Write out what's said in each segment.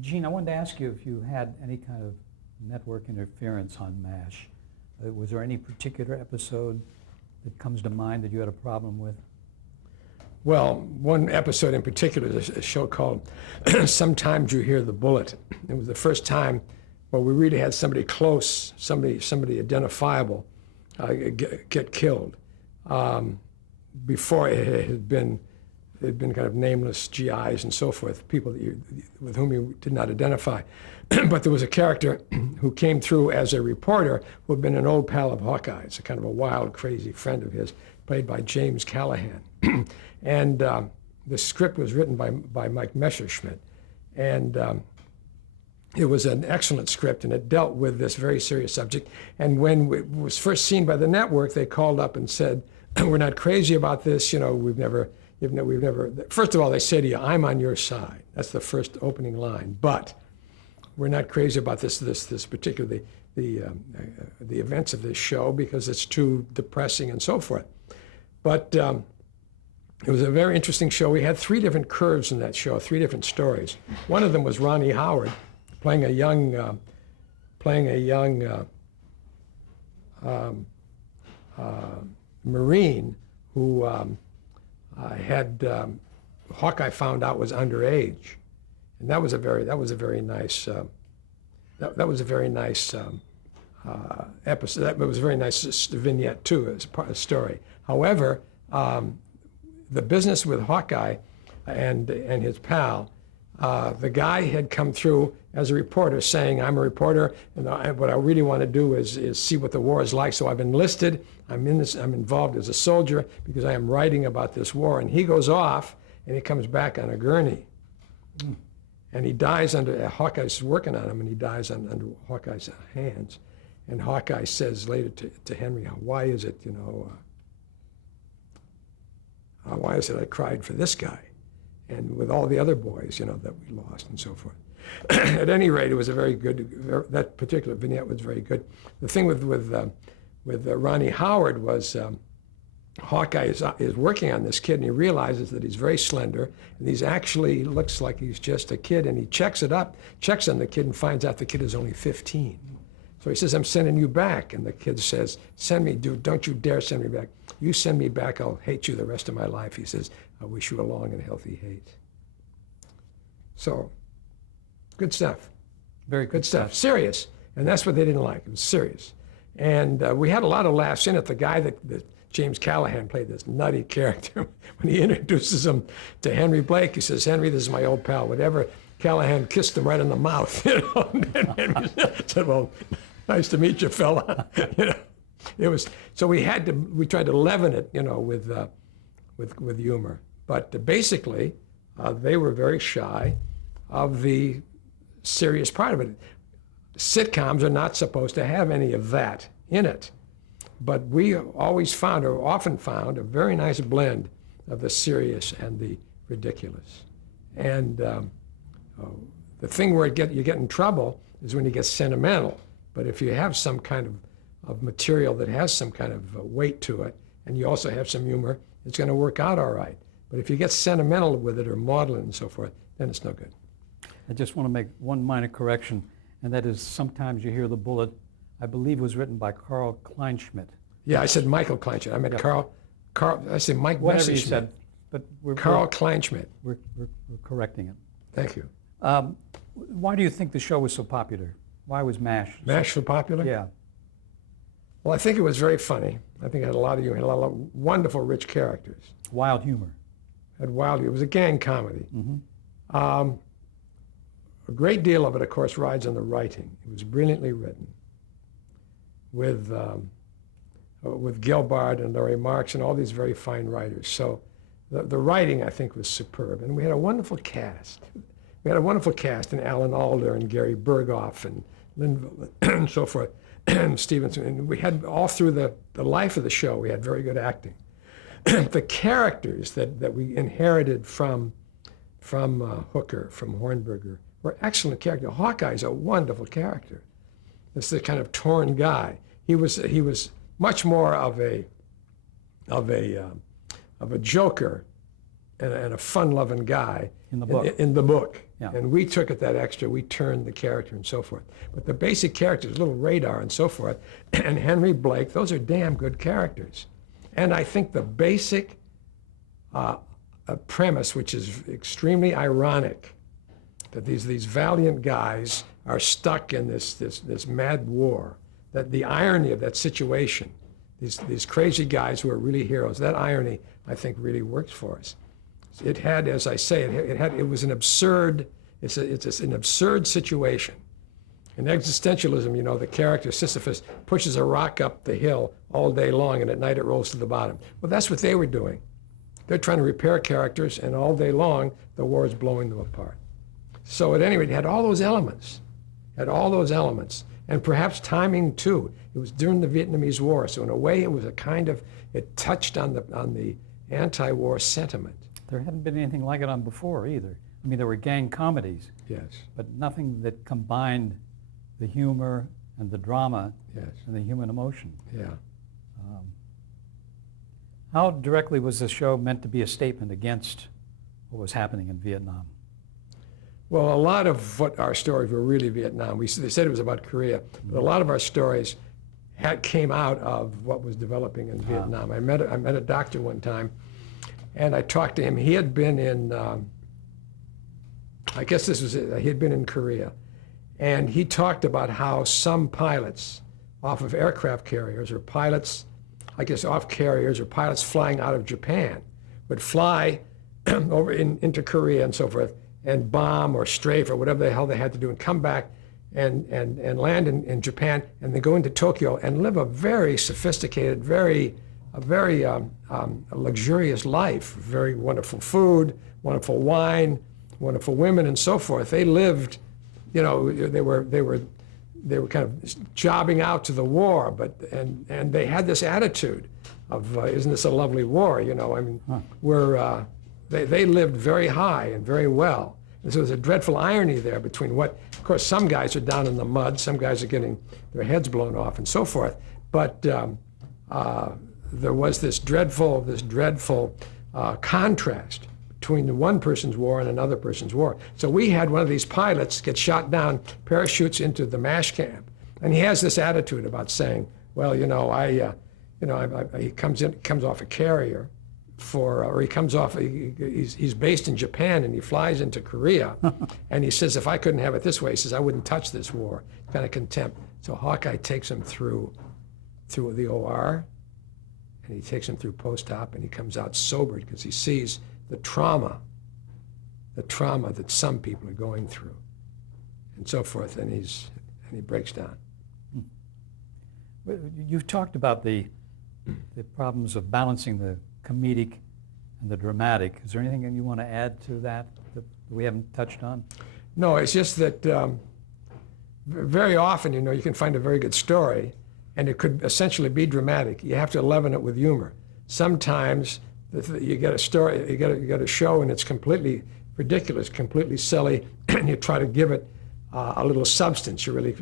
Gene, I wanted to ask you if you had any kind of network interference on MASH. Was there any particular episode that comes to mind that you had a problem with? Well, one episode in particular is a show called Sometimes You Hear the Bullet. It was the first time where we really had somebody close, somebody identifiable get killed. Before it had been kind of nameless GIs and so forth, people with whom you did not identify. But there was a character who came through as a reporter who had been an old pal of Hawkeye's, a kind of a wild, crazy friend of his, played by James Callahan. And the script was written by Mike Messerschmidt. And it was an excellent script, and it dealt with this very serious subject. And when it was first seen by the network, they called up and said, "We're not crazy about this. You know, we've never." First of all, they say to you, "I'm on your side." That's the first opening line. But we're not crazy about this particular the events of this show because it's too depressing and so forth. But it was a very interesting show. We had 3 different curves in that show, 3 different stories. One of them was Ronnie Howard playing a young Marine who had Hawkeye found out was underage, and that was a very nice episode. That was a very nice vignette too, as part of the story. However, the business with Hawkeye and his pal, the guy had come through as a reporter saying, "I'm a reporter, and what I really want to do is see what the war is like. So I've enlisted. I'm involved as a soldier because I am writing about this war." And he goes off, and he comes back on a gurney, and he dies under Hawkeye's working on him, and he dies under Hawkeye's hands. And Hawkeye says later to Henry, "Why is it, why is it I cried for this guy, and with all the other boys, that we lost and so forth." At any rate, it was a very good. That particular vignette was very good. The thing with Ronnie Howard was Hawkeye is working on this kid, and he realizes that he's very slender, and he's actually looks like he's just a kid, and he checks on the kid, and finds out the kid is only 15. So he says, "I'm sending you back," and the kid says, "Send me, dude! Don't you dare send me back. You send me back, I'll hate you the rest of my life." He says, "I wish you a long and healthy hate." So, good stuff. Very good stuff. Serious. And that's what they didn't like. It was serious. And we had a lot of laughs in it. The guy that James Callahan played, this nutty character, when he introduces him to Henry Blake, he says, "Henry, this is my old pal." Whatever, Callahan kissed him right in the mouth. And Henry said, "Well, nice to meet you, fella." It was, so we tried to leaven it, with humor. But basically, they were very shy of the serious part of it. Sitcoms are not supposed to have any of that in it. But we always found, or often found, a very nice blend of the serious and the ridiculous. And the thing where you get in trouble is when you get sentimental. But if you have some kind of material that has some kind of weight to it, and you also have some humor, it's going to work out all right. But if you get sentimental with it or maudlin and so forth, then it's no good. I just want to make one minor correction, and that is Sometimes You Hear the Bullet, I believe was written by Carl Kleinschmidt. Yeah, I said Michael Kleinschmidt. I meant Carl, I said Mike Whatever you Messerschmidt. said, but Carl Kleinschmidt. We're correcting it. Thank you. Why do you think the show was so popular? Why was MASH? MASH so popular? Yeah. Well, I think it was very funny. I think it had a lot of humor. It had a lot of wonderful, rich characters. Wild humor. It was a gang comedy. Mm-hmm. A great deal of it, of course, rides on the writing. It was brilliantly written with Gilbert and Larry Marks and all these very fine writers. So the writing, I think, was superb. And we had a wonderful cast. We had a wonderful cast in Alan Alda and Gary Berghoff and Linville and so forth, and Stevenson. And we had, all through the life of the show, we had very good acting. The characters that we inherited from Hooker, from Hornberger, were excellent characters. Hawkeye's a wonderful character. It's the kind of torn guy. He was much more of a joker and a fun-loving guy In the book. In the book. Yeah. And we took it that extra. We turned the character and so forth. But the basic characters, little Radar and so forth, and Henry Blake, those are damn good characters. And I think the basic premise, which is extremely ironic, that these valiant guys are stuck in this mad war, that the irony of that situation, these crazy guys who are really heroes, that irony, I think, really works for us. It had, as I say, it was an absurd, it's an absurd situation. In existentialism, you know, the character Sisyphus pushes a rock up the hill all day long, and at night it rolls to the bottom. Well, that's what they were doing. They're trying to repair characters, and all day long, the war is blowing them apart. So at any rate, it had all those elements, and perhaps timing too. It was during the Vietnamese War, so in a way, it was a kind of, it touched on the anti-war sentiment. There hadn't been anything like it on before either. I mean, there were gang comedies, Yes, but nothing that combined the humor and the drama yes, and the human emotion. yeah. How directly was the show meant to be a statement against what was happening in Vietnam? Well, a lot of what our stories were really Vietnam. They said it was about Korea, but a lot of our stories came out of what was developing in Vietnam. I met a doctor one time, and I talked to him. He had been in, I guess this was it. He had been in Korea, and he talked about how some pilots off of aircraft carriers, or pilots, I guess, off carriers, or pilots flying out of Japan, would fly over into Korea and so forth, and bomb or strafe or whatever the hell they had to do, and come back and land in Japan, and then go into Tokyo and live a very sophisticated, very luxurious life, very wonderful food, wonderful wine, wonderful women, and so forth. They lived, you know, they were kind of jobbing out to the war, and they had this attitude of, isn't this a lovely war? You know, I mean, they lived very high and very well. And so there's a dreadful irony there between what, of course, some guys are down in the mud, some guys are getting their heads blown off and so forth, but there was this dreadful contrast between the one person's war and another person's war. So we had one of these pilots get shot down, parachutes into the MASH camp, and he has this attitude about saying, well, he comes off a carrier or he's based in Japan and he flies into Korea, and he says, if I couldn't have it this way, he says, I wouldn't touch this war. Kind of contempt. So Hawkeye takes him through the OR, and he takes him through post-op, and he comes out sobered because he sees the trauma that some people are going through, and so forth, and he breaks down. You've talked about the problems of balancing the comedic and the dramatic. Is there anything that you want to add to that we haven't touched on? No, it's just that very often, you know, you can find a very good story, and it could essentially be dramatic. You have to leaven it with humor. Sometimes you get a story, you get a show, and it's completely ridiculous, completely silly, and you try to give it a little substance. You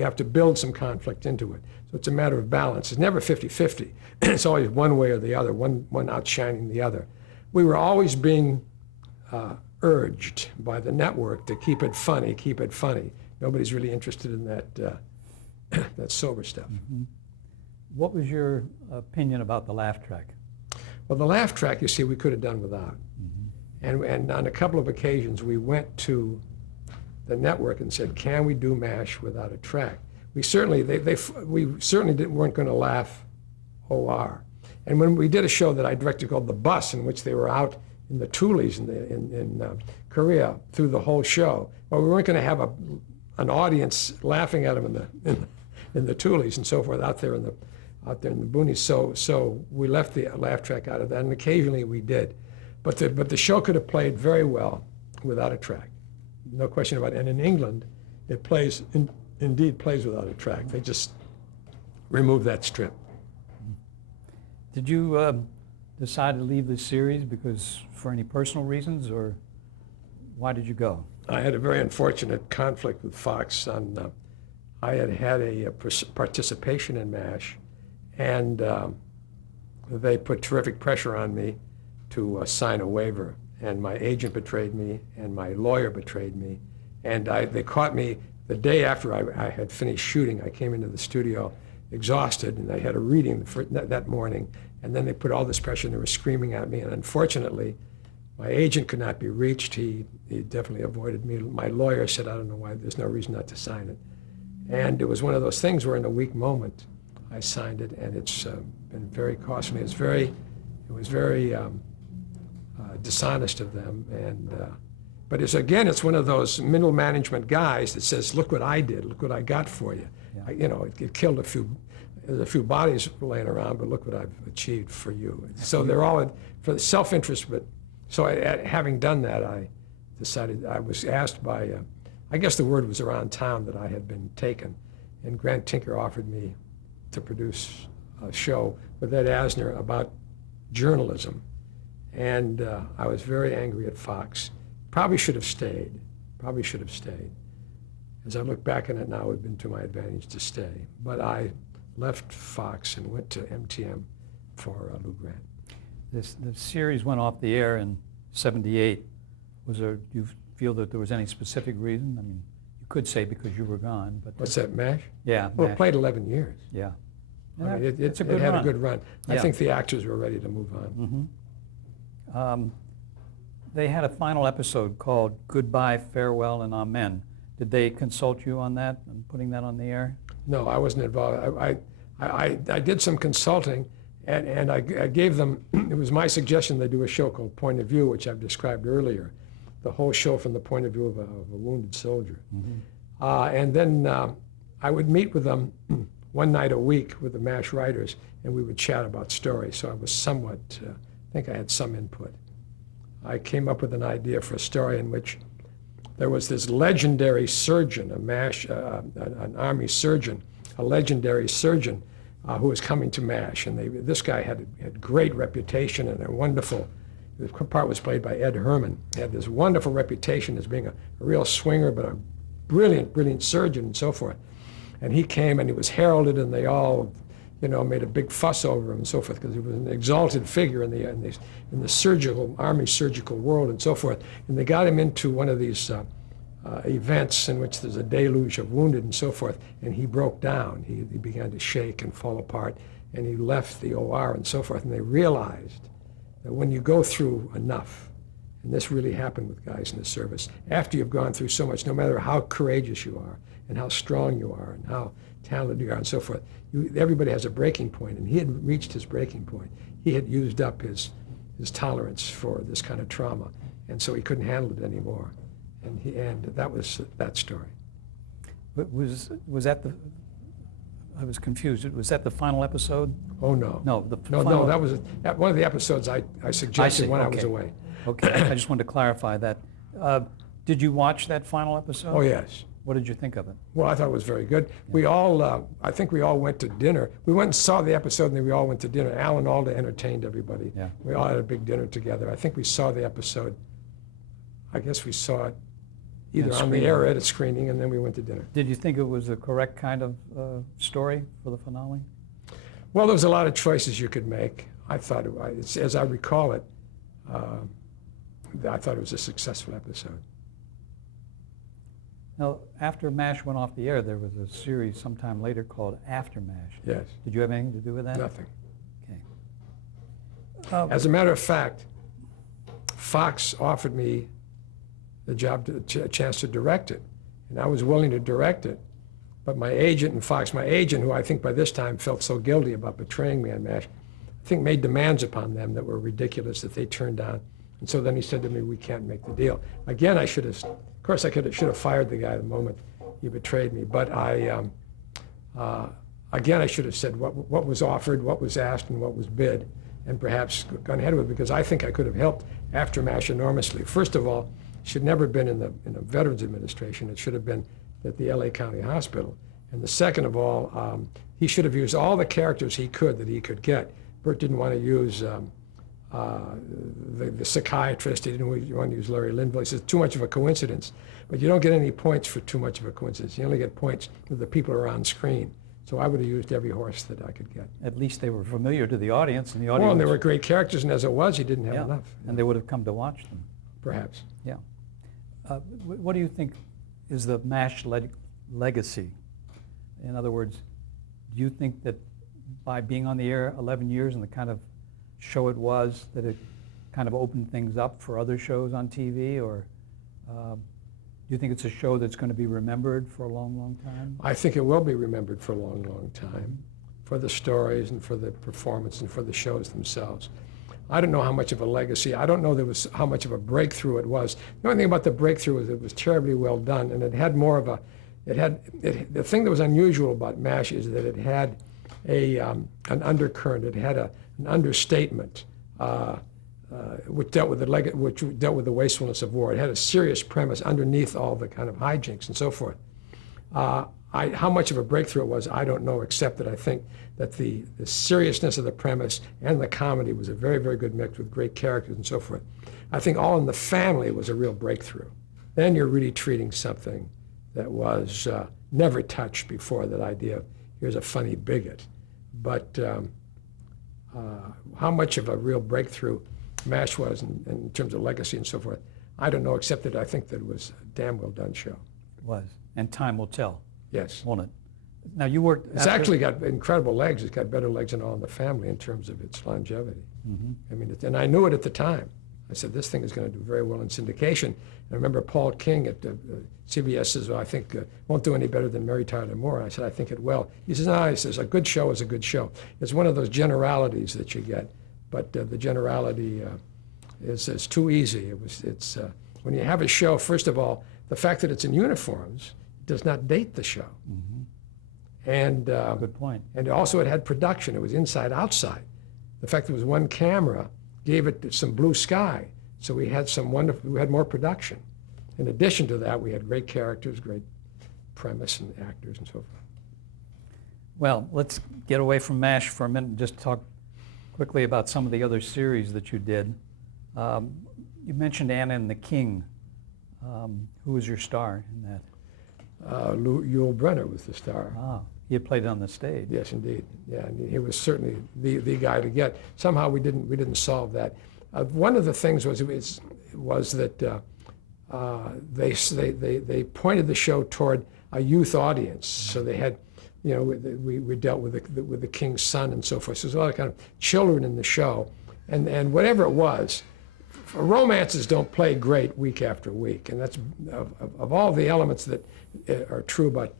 have to build some conflict into it. So it's a matter of balance. It's never 50-50. It's always one way or the other, one outshining the other. We were always being urged by the network to keep it funny, keep it funny. Nobody's really interested in that sober stuff. Mm-hmm. What was your opinion about the laugh track? Well, the laugh track, you see, we could have done without. Mm-hmm. And on a couple of occasions, we went to the network and said, can we do MASH without a track? We certainly, weren't going to laugh OR. And when we did a show that I directed called The Bus, in which they were out in the Tules in Korea through the whole show, well, we weren't going to have an audience laughing at them in the Tules and so forth out there in the boonies. So we left the laugh track out of that, and occasionally we did. But the show could have played very well without a track. No question about it. And in England, it indeed plays without a track. They just removed that strip. Did you decide to leave this series for any personal reasons, or why did you go? I had a very unfortunate conflict with Fox. I had a participation in MASH, and they put terrific pressure on me to sign a waiver, and my agent betrayed me, and my lawyer betrayed me, and they caught me the day after I had finished shooting. I came into the studio exhausted, and I had a reading that morning, and then they put all this pressure, and they were screaming at me, and unfortunately, my agent could not be reached. He definitely avoided me. My lawyer said, I don't know why, there's no reason not to sign it. And it was one of those things where in a weak moment, I signed it, and it's been very costly. It was very dishonest of them, and but it's one of those middle management guys that says, look what I did, look what I got for you. Yeah. It killed there's a few bodies laying around, but look what I've achieved for you. So they're all for the self-interest, but so having done that, I decided, I was asked by, I guess the word was around town that I had been taken, and Grant Tinker offered me to produce a show with Ed Asner about journalism. And I was very angry at Fox. Probably should have stayed. As I look back on it now, it would have been to my advantage to stay. But I left Fox and went to MTM for Lou Grant. The series went off the air in '78. Do you feel that there was any specific reason? I mean, you could say because you were gone, but... What's that, MASH? Yeah, Well, MASH. it played 11 years. Yeah. I mean, it It's a had good a good run. I Yeah. think the actors were ready to move on. Mm-hmm. They had a final episode called Goodbye, Farewell, and Amen. Did they consult you on that and putting that on the air? No, I wasn't involved. I did some consulting, and I gave them, it was my suggestion they do a show called Point of View, which I've described earlier, the whole show from the point of view of a wounded soldier. Mm-hmm. And then I would meet with them one night a week with the MASH writers, and we would chat about stories. So I was somewhat, I think I had some input. I came up with an idea for a story in which there was this legendary surgeon, an Army surgeon, a legendary surgeon who was coming to MASH. And this guy had great reputation and a wonderful, the part was played by Ed Herman. He had this wonderful reputation as being a real swinger, but a brilliant, brilliant surgeon and so forth. And he came and he was heralded, and they all, made a big fuss over him and so forth, because he was an exalted figure in the surgical, Army surgical world and so forth. And they got him into one of these events in which there's a deluge of wounded and so forth, and he broke down. He began to shake and fall apart, and he left the OR and so forth. And they realized that when you go through enough, and this really happened with guys in the service, after you've gone through so much, no matter how courageous you are and how strong you are and how talented you are and so forth, everybody has a breaking point, and he had reached his breaking point. He had used up his tolerance for this kind of trauma, and so he couldn't handle it anymore. And that was that story. But was that the... I was confused. Was that the final episode? Oh, no. No, No, that was one of the episodes I suggested when I was Okay. away. Okay, I just wanted to clarify that. Did you watch that final episode? Oh, yes. What did you think of it? Well, I thought it was very good. We all, I think we all went to dinner. We went and saw the episode, and then we all went to dinner. Alan Alda entertained everybody. Yeah. We all had a big dinner together. I think we saw the episode. I guess we saw it either on the air or at a screening, and then we went to dinner. Did you think it was the correct kind of story for the finale? Well, there was a lot of choices you could make. I thought, as I recall it, I thought it was a successful episode. Now, after MASH went off the air, there was a series sometime later called After MASH. Yes. Did you have anything to do with that? Nothing. Okay. As a matter of fact, Fox offered me the job, a chance to direct it, and I was willing to direct it. But my agent and Fox, my agent, who I think by this time felt so guilty about betraying me on MASH, I think made demands upon them that were ridiculous that they turned down. And so then he said to me, we can't make the deal. Again, I should have fired the guy the moment he betrayed me. But again, I should have said what was offered, what was asked, and what was bid, and perhaps gone ahead with it, because I think I could have helped After MASH enormously. First of all, it should never have been in the Veterans Administration. It should have been at the LA County Hospital. And the second of all, he should have used all the characters he could get. Burt didn't want to use the psychiatrist. He didn't want to use Larry Linville. He says, too much of a coincidence. But you don't get any points for too much of a coincidence. You only get points with the people who are on screen. So I would have used every horse that I could get. At least they were familiar to the audience, and the audience. Well, and they were great characters, and as it was, he didn't have yeah, enough. and they would have come to watch them. Perhaps. Yeah. What do you think is the MASH legacy? In other words, do you think that by being on the air 11 years and the kind of show it was, that it kind of opened things up for other shows on TV, or do you think it's a show that's going to be remembered for a long, long time? I think it will be remembered for a long, long time, for the stories and for the performance and for the shows themselves. I don't know how much of a legacy. I don't know how much of a breakthrough it was. The only thing about the breakthrough is it was terribly well done, and it had more of a. The thing that was unusual about MASH is that it had an undercurrent. It had an understatement, which dealt with the wastefulness of war. It had a serious premise underneath all the kind of hijinks and so forth. How much of a breakthrough it was, I don't know, except that I think that the seriousness of the premise and the comedy was a very, very good mix with great characters and so forth. I think All in the Family was a real breakthrough. Then you're really treating something that was never touched before, that idea of here's a funny bigot. But how much of a real breakthrough MASH was in terms of legacy and so forth, I don't know, except that I think that it was a damn well done show. It was, and time will tell. Yes. Won't it? Now you worked. It's actually got incredible legs. It's got better legs than All in the Family in terms of its longevity. Mm-hmm. I mean, and I knew it at the time. I said, this thing is going to do very well in syndication. And I remember Paul King at CBS says, well, I think it won't do any better than Mary Tyler Moore. And I said, I think it will. He says, no, he says, a good show is a good show. It's one of those generalities that you get, but the generality is too easy. It's when you have a show, first of all, the fact that it's in uniforms does not date the show. Mm-hmm. And good point. And also it had production. It was inside, outside. The fact that it was one camera gave it some blue sky. So we had we had more production. In addition to that, we had great characters, great premise and actors and so forth. Well, let's get away from MASH for a minute and just talk quickly about some of the other series that you did. You mentioned Anna and the King. Who was your star in that? Yul Brynner was the star. Ah, he had played on the stage. Yes, indeed. Yeah, and he was certainly the guy to get. Somehow we didn't solve that. One of the things was that they pointed the show toward a youth audience. So they had, we dealt with the king's son and so forth. So there's a lot of kind of children in the show, and whatever it was. Romances don't play great week after week, and that's of all the elements that are true about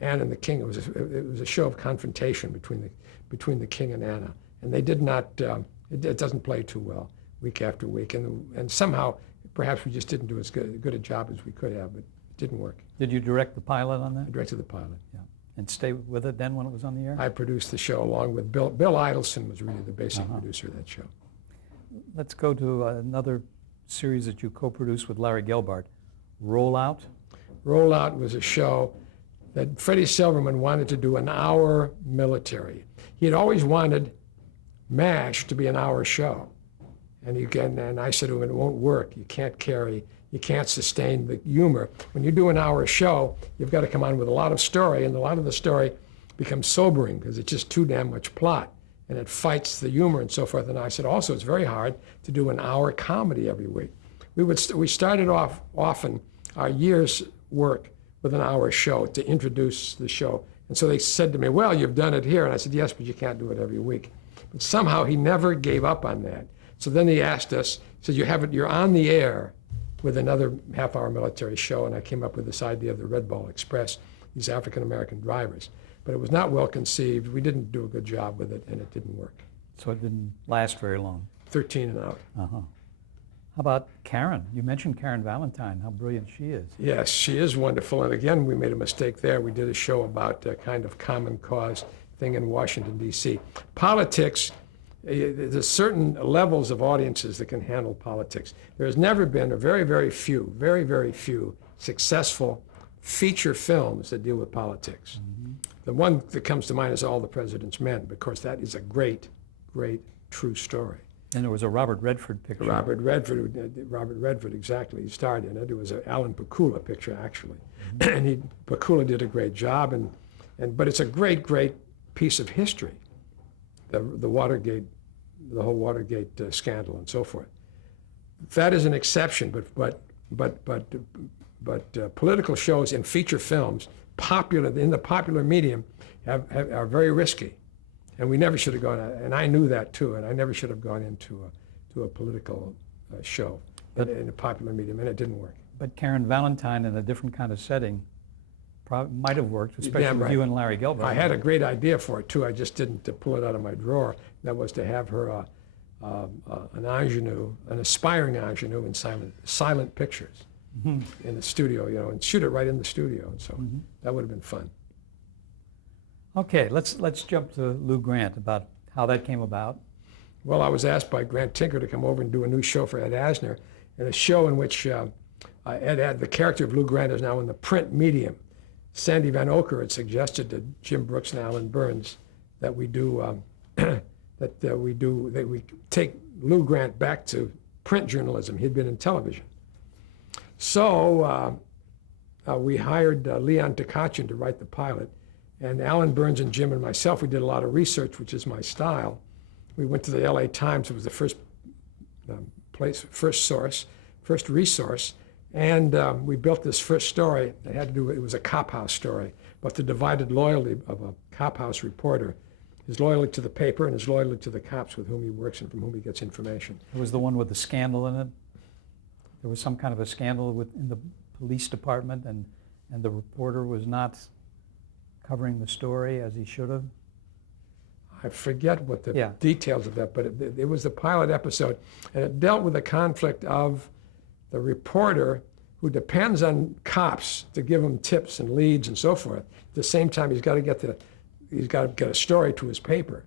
Anne and the King. It was a show of confrontation between the king and Anna, and they did not. It doesn't play too well week after week, and somehow perhaps we just didn't do as good a job as we could have, but it didn't work. Did you direct the pilot on that? I directed the pilot. Yeah, and stay with it then when it was on the air. I produced the show along with Bill. Bill Idelson was really the basic producer of that show. Let's go to another series that you co-produced with Larry Gelbart, Rollout. Rollout was a show that Freddie Silverman wanted to do an hour military. He had always wanted MASH to be an hour show. And I said to him, it won't work. You can't sustain the humor. When you do an hour show, you've got to come on with a lot of story, and a lot of the story becomes sobering because it's just too damn much plot. And it fights the humor and so forth. And I said, also, it's very hard to do an hour comedy every week. We started off often our year's work with an hour show to introduce the show. And so they said to me, well, you've done it here. And I said, yes, but you can't do it every week. But somehow he never gave up on that. So then he asked us, he said, you're on the air with another half-hour military show. And I came up with this idea of the Red Ball Express, these African-American drivers. But it was not well conceived. We didn't do a good job with it, and it didn't work. So it didn't last very long. 13 and out. Uh-huh. How about Karen? You mentioned Karen Valentine, how brilliant she is. Yes, she is wonderful. And again, we made a mistake there. We did a show about a kind of common cause thing in Washington, D.C. Politics, there's certain levels of audiences that can handle politics. There has never been, or very, very few successful feature films that deal with politics. Mm-hmm. The one that comes to mind is All the President's Men, because that is a great, great, true story. And there was a Robert Redford picture. Robert Redford, exactly. He starred in it. It was an Alan Pakula picture, actually. And Pakula did a great job, but it's a great, great piece of history, the Watergate, the whole Watergate scandal and so forth. That is an exception, but political shows and feature films, in the popular medium, are very risky, and we never should have gone. And I knew that too, and I never should have gone into a political show in a popular medium, and it didn't work. But Karen Valentine in a different kind of setting might have worked, especially Damn with right. you and Larry Gilbert. I had a great idea for it too. I just didn't pull it out of my drawer. That was to have her an ingenue, an aspiring ingenue in silent pictures in the studio, and shoot it right in the studio. And so that would have been fun. Okay, let's jump to Lou Grant about how that came about. Well, I was asked by Grant Tinker to come over and do a new show for Ed Asner, and a show in which the character of Lou Grant is now in the print medium. Sandy Van Oker had suggested to Jim Brooks and Alan Burns that we we take Lou Grant back to print journalism. He'd been in television. So we hired Leon Tkaczyk to write the pilot, and Alan Burns and Jim and myself, we did a lot of research, which is my style. We went to the LA Times. It was the first first resource, and we built this first story. It was a cop house story, but the divided loyalty of a cop house reporter, his loyalty to the paper and his loyalty to the cops with whom he works and from whom he gets information. It was the one with the scandal in it. There was some kind of a scandal in the police department, and the reporter was not covering the story as he should have. I forget what the details of that, but it was the pilot episode, and it dealt with the conflict of the reporter who depends on cops to give him tips and leads and so forth. At the same time, he's got to get a story to his paper.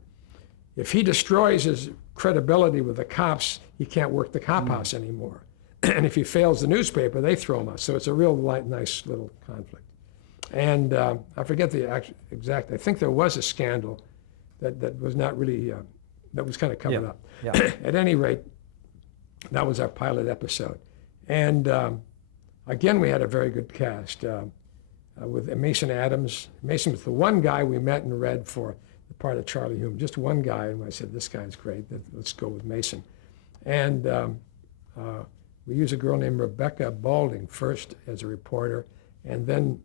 If he destroys his credibility with the cops, he can't work the cop house anymore. And if he fails the newspaper, they throw him out. So it's a real nice little conflict. And I forget the exact. I think there was a scandal that was not really, that was kind of covered up. Yeah. At any rate, that was our pilot episode. And again, we had a very good cast with Mason Adams. Mason was the one guy we met and read for the part of Charlie Hume, just one guy. And I said, this guy's great, let's go with Mason. And we used a girl named Rebecca Balding first as a reporter, and then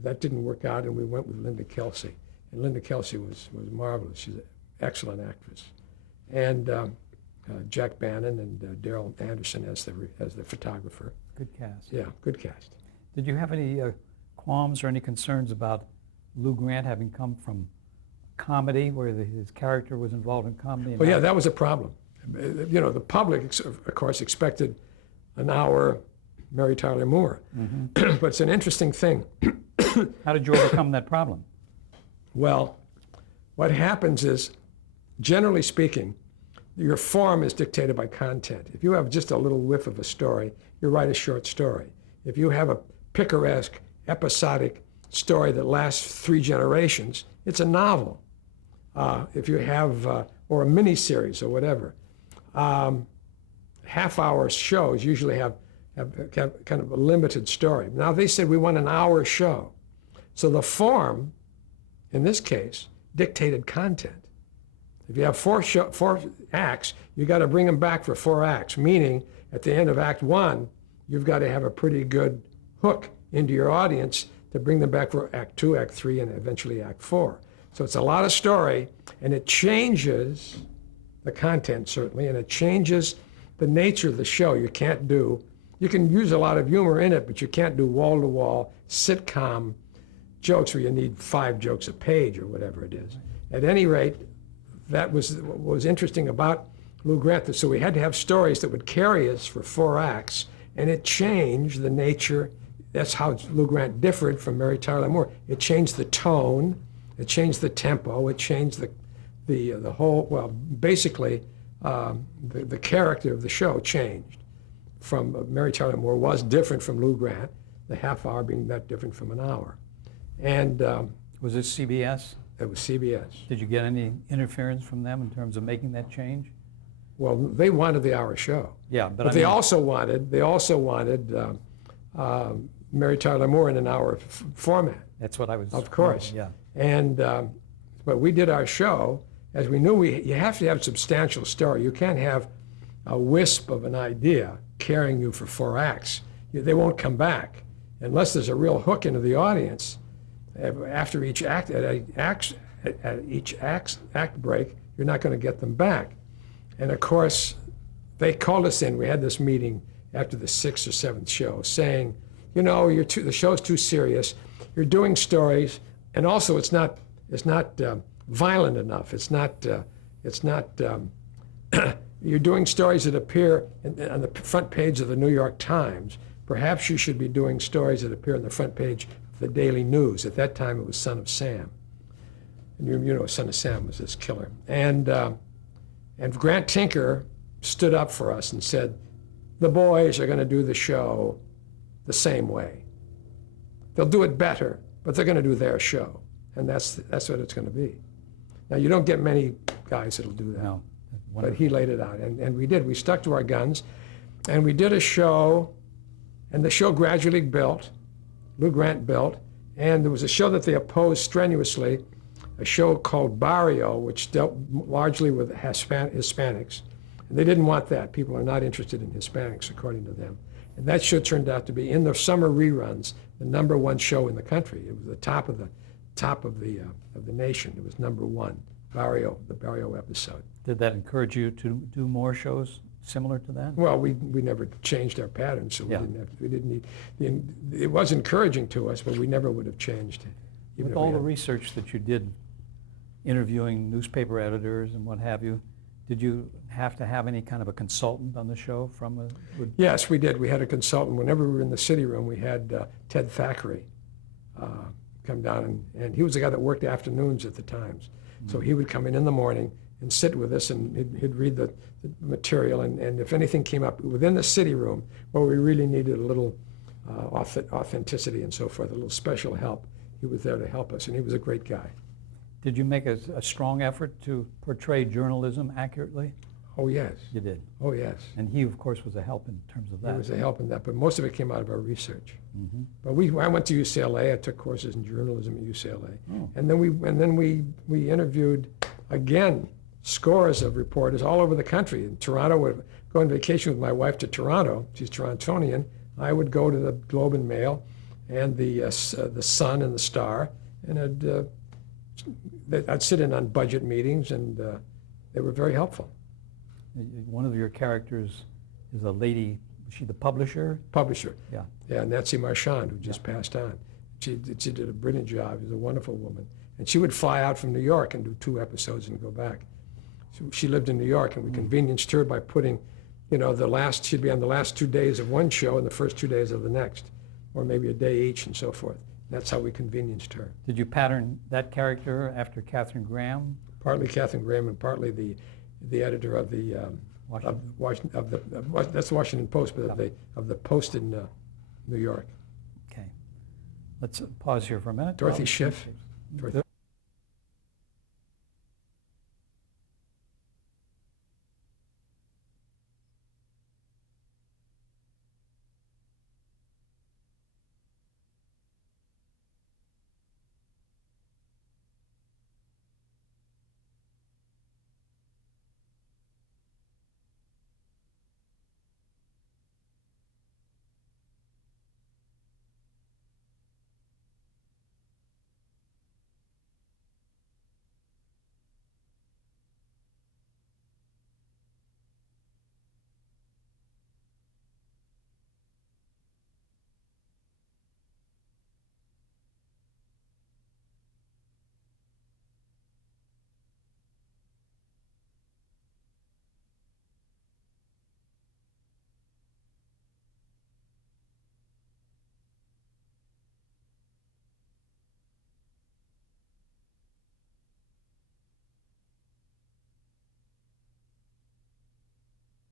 that didn't work out, and we went with Linda Kelsey. And Linda Kelsey was marvelous. She's an excellent actress. And Jack Bannon and Daryl Anderson as the photographer. Good cast. Yeah, good cast. Did you have any qualms or any concerns about Lou Grant having come from comedy, where his character was involved in comedy? Well, yeah, that was a problem. The public, of course, expected an hour Mary Tyler Moore. But it's an interesting thing. How did you overcome that problem? Well, what happens is, generally speaking, your form is dictated by content. If you have just a little whiff of a story, you write a short story. If you have a picaresque, episodic story that lasts 3 generations, it's a novel. If you have, or a miniseries or whatever, half-hour shows usually have kind of a limited story. Now they said we want an hour show. So the form, in this case, dictated content. If you have 4 acts, you got to bring them back for 4 acts, meaning at the end of Act 1, you've got to have a pretty good hook into your audience to bring them back for Act 2, Act 3, and eventually Act 4. So it's a lot of story, and it changes the content, certainly, and it changes the nature of the show. You can use a lot of humor in it, but you can't do wall-to-wall sitcom jokes where you need 5 jokes a page or whatever it is. At any rate, that was what was interesting about Lou Grant. So we had to have stories that would carry us for 4 acts, and it changed the nature. That's how Lou Grant differed from Mary Tyler Moore. It changed the tone, it changed the tempo, it changed the whole, well, basically the character of the show changed. From Mary Tyler Moore was different from Lou Grant, the half hour being that different from an hour. And was this CBS? It was CBS. Did you get any interference from them in terms of making that change? Well, they wanted the hour show. Yeah, but But I they mean, also wanted Mary Tyler Moore in an hour format, that's what I was. of course. Yeah. And but we did our show as we knew you have to have a substantial story. You can't have a wisp of an idea carrying you for 4 acts. They won't come back unless there's a real hook into the audience. After each act, at each act break, you're not going to get them back. And of course, they called us in. We had this meeting after the 6th or 7th show, saying, you know, the show's too serious. You're doing stories, and also it's not violent enough. It's not. You're doing stories that appear on the front page of the New York Times. Perhaps you should be doing stories that appear on the front page of the Daily News. At that time, it was Son of Sam. And you know, Son of Sam was this killer. And Grant Tinker stood up for us and said, the boys are going to do the show the same way. They'll do it better, but they're going to do their show. And that's what it's going to be. Now, you don't get many guys that'll do that. No. But he laid it out, and we did. We stuck to our guns, and we did a show, and the show gradually built. Lou Grant built, and there was a show that they opposed strenuously, a show called Barrio, which dealt largely with Hispanics. And they didn't want that. People are not interested in Hispanics, according to them. And that show turned out to be, in the summer reruns, the #1 show in the country. It was the top of the nation. It was #1, Barrio, the Barrio episode. Did that encourage you to do more shows similar to that? Well, we never changed our pattern, so Yeah. we didn't need. It was encouraging to us, but we never would have changed. Even With if we all the had- research that you did, interviewing newspaper editors and what have you, did you have to have any kind of a consultant on the show from a? Yes, we did. We had a consultant. Whenever we were in the city room, we had Ted Thackeray come down, and he was the guy that worked afternoons at the Times. So he would come in the morning and sit with us, and he'd read the material, and if anything came up within the city room where we really needed a little authenticity and so forth, a little special help, he was there to help us, and he was a great guy. Did you make a strong effort to portray journalism accurately? Oh, yes. You did. Oh, yes. And he, of course, was a help in terms of He that. was a help in that, but most of it came out of our research. Mhm. But I went to UCLA. I took courses in journalism at UCLA, Oh. and then we interviewed again scores of reporters all over the country. In Toronto, would go on vacation with my wife to Toronto. She's Torontonian. I would go to the Globe and Mail, and the Sun and the Star, and I'd sit in on budget meetings, and they were very helpful. One of your characters is a lady, was she the publisher? Publisher. Yeah. Yeah, Nancy Marchand, who just passed on. She did a brilliant job. She was a wonderful woman. And she would fly out from New York and do 2 episodes and go back. She lived in New York, and we convenienced her by putting, she'd be on the last 2 days of one show and the first 2 days of the next, or maybe a day each and so forth. That's how we convenienced her. Did you pattern that character after Katharine Graham? Partly Katharine Graham and partly the editor of the that's the Washington Post, but of the Post in New York. Okay. Let's pause here for a minute. Dorothy Schiff.